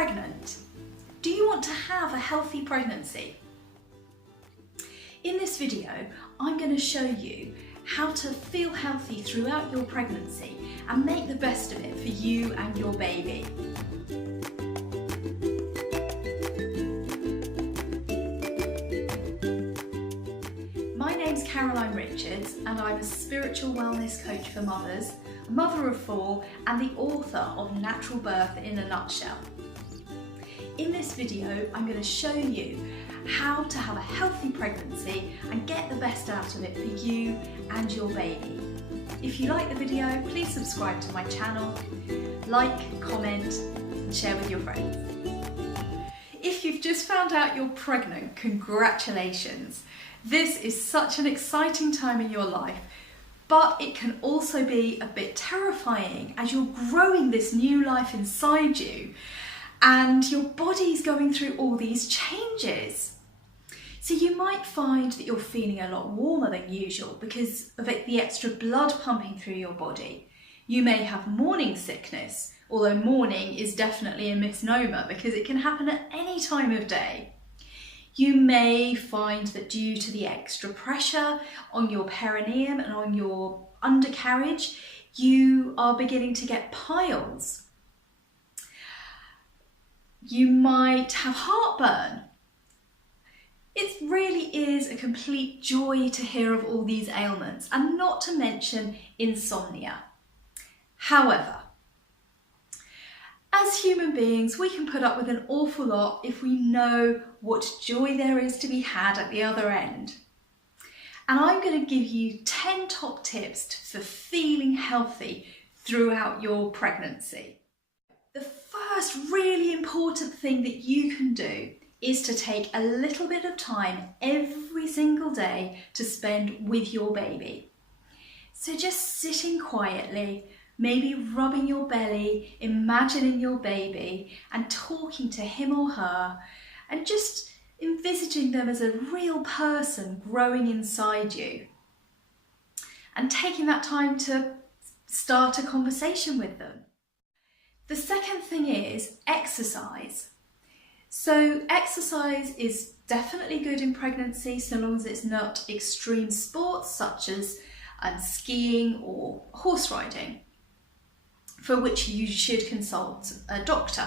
pregnant? Do you want to have a healthy pregnancy? In this video, I'm going to show you how to feel healthy throughout your pregnancy and make the best of it for you and your baby. My name's Caroline Richards and I'm a spiritual wellness coach for mothers, a mother of 4 and the author of Natural Birth in a Nutshell. In this video, I'm going to show you how to have a healthy pregnancy and get the best out of it for you and your baby. If you like the video, please subscribe to my channel, like, comment and share with your friends. If you've just found out you're pregnant, congratulations! This is such an exciting time in your life, but it can also be a bit terrifying as you're growing this new life inside you and your body's going through all these changes. So you might find that you're feeling a lot warmer than usual because of the extra blood pumping through your body. You may have morning sickness, although morning is definitely a misnomer because it can happen at any time of day. You may find that due to the extra pressure on your perineum and on your undercarriage, you are beginning to get piles. You might have heartburn. It really is a complete joy to hear of all these ailments, and not to mention insomnia. However, as human beings, we can put up with an awful lot if we know what joy there is to be had at the other end. And I'm going to give you 10 top tips for feeling healthy throughout your pregnancy. The first really important thing that you can do is to take a little bit of time every single day to spend with your baby. So just sitting quietly, maybe rubbing your belly, imagining your baby and talking to him or her and just envisaging them as a real person growing inside you and taking that time to start a conversation with them. The second thing is exercise. So exercise is definitely good in pregnancy so long as it's not extreme sports such as skiing or horse riding, for which you should consult a doctor.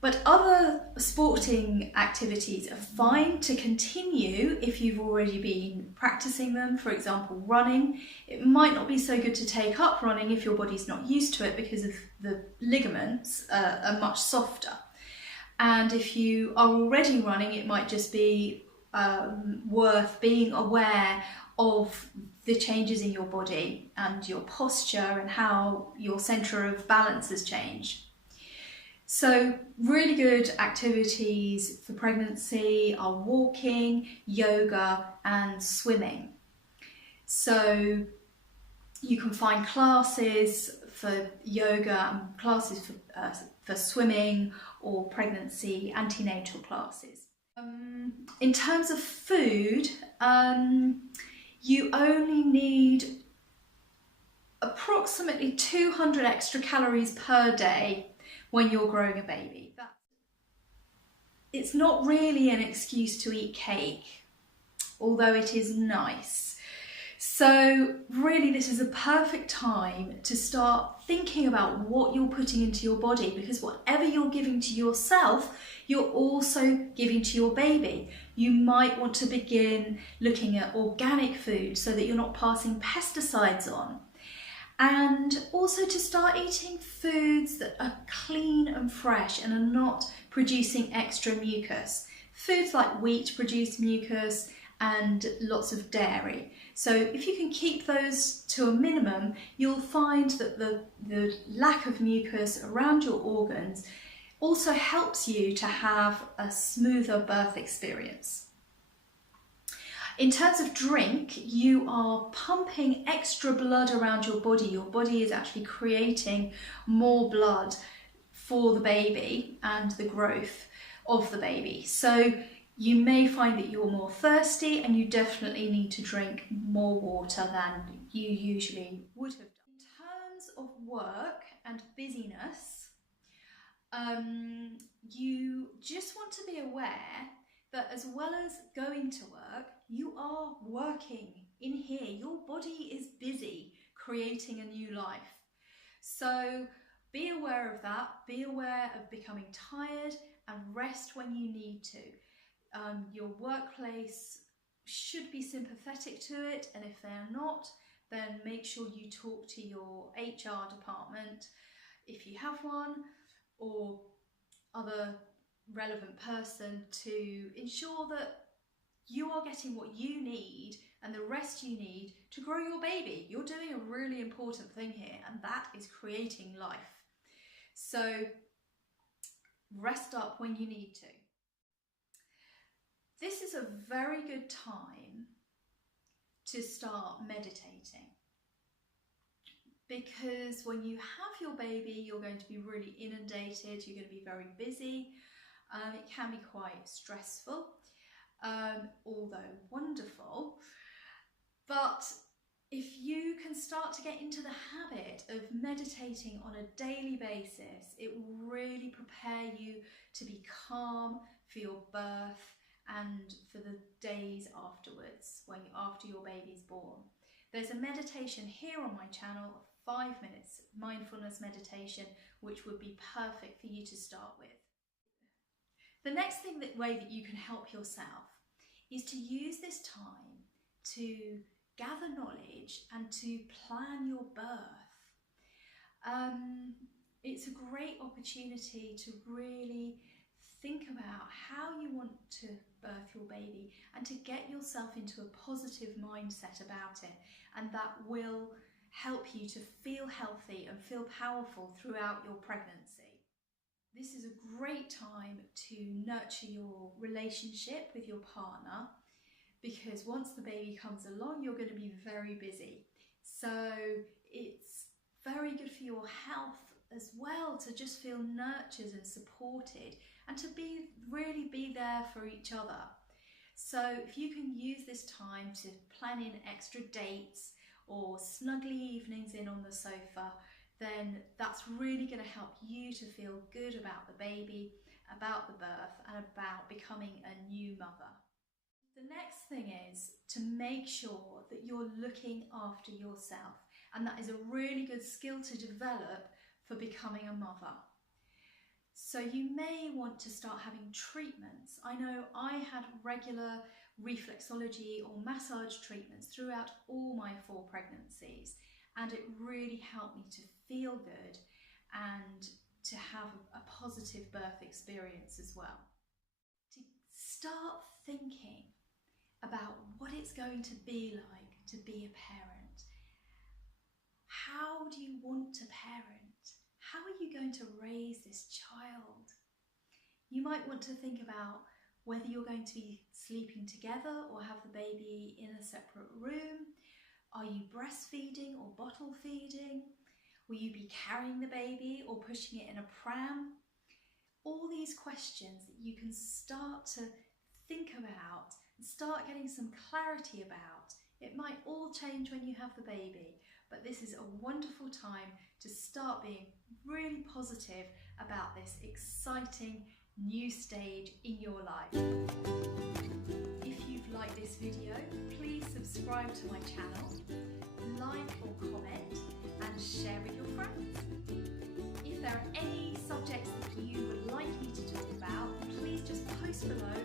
But other sporting activities are fine to continue if you've already been practicing them. For example, running. It might not be so good to take up running if your body's not used to it because of the ligaments are much softer. And if you are already running, it might just be worth being aware of the changes in your body and your posture and how your centre of balance has changed. So really good activities for pregnancy are walking, yoga and swimming. So you can find classes for yoga and classes for swimming or pregnancy antenatal classes. In terms of food, you only need approximately 200 extra calories per day when you're growing a baby. It's not really an excuse to eat cake, although it is nice. So really this is a perfect time to start thinking about what you're putting into your body, because whatever you're giving to yourself, you're also giving to your baby. You might want to begin looking at organic food so that you're not passing pesticides on. And also to start eating foods that are clean and fresh and are not producing extra mucus. Foods like wheat produce mucus and lots of dairy. So if you can keep those to a minimum, you'll find that the lack of mucus around your organs also helps you to have a smoother birth experience. In terms of drink, you are pumping extra blood around your body. Your body is actually creating more blood for the baby and the growth of the baby. So you may find that you're more thirsty and you definitely need to drink more water than you usually would have done. In terms of work and busyness, you just want to be aware that as well as going to work, you are working in here. Your body is busy creating a new life. So be aware of that. Be aware of becoming tired and rest when you need to. Your workplace should be sympathetic to it, and if they are not, then make sure you talk to your HR department if you have one, or other relevant person, to ensure that you are getting what you need and the rest you need to grow your baby. You're doing a really important thing here, and that is creating life. So rest up when you need to. This is a very good time to start meditating, because when you have your baby, you're going to be really inundated, you're going to be very busy. It can be quite stressful, although wonderful. But if you can start to get into the habit of meditating on a daily basis, it will really prepare you to be calm for your birth and for the days afterwards, after your baby's born. There's a meditation here on my channel, 5 minutes mindfulness meditation, which would be perfect for you to start with. The next way that you can help yourself is to use this time to gather knowledge and to plan your birth. It's a great opportunity to really think about how you want to birth your baby and to get yourself into a positive mindset about it, and that will help you to feel healthy and feel powerful throughout your pregnancy. This is a great time to nurture your relationship with your partner, because once the baby comes along, you're going to be very busy. So it's very good for your health as well to just feel nurtured and supported, and to really be there for each other. So if you can use this time to plan in extra dates or snuggly evenings in on the sofa, then that's really going to help you to feel good about the baby, about the birth, and about becoming a new mother. The next thing is to make sure that you're looking after yourself, and that is a really good skill to develop for becoming a mother. So you may want to start having treatments. I know I had regular reflexology or massage treatments throughout all my 4 pregnancies, and it really helped me to feel good and to have a positive birth experience as well. To start thinking about what it's going to be like to be a parent. How do you want to parent? How are you going to raise this child? You might want to think about whether you're going to be sleeping together or have the baby in a separate room. Are you breastfeeding or bottle feeding? Will you be carrying the baby or pushing it in a pram? All these questions that you can start to think about and start getting some clarity about. It might all change when you have the baby, but this is a wonderful time to start being really positive about this exciting new stage in your life. If you've liked this video, please subscribe to my channel, like or comment, and share with your friends. If there are any subjects that you would like me to talk about, please just post below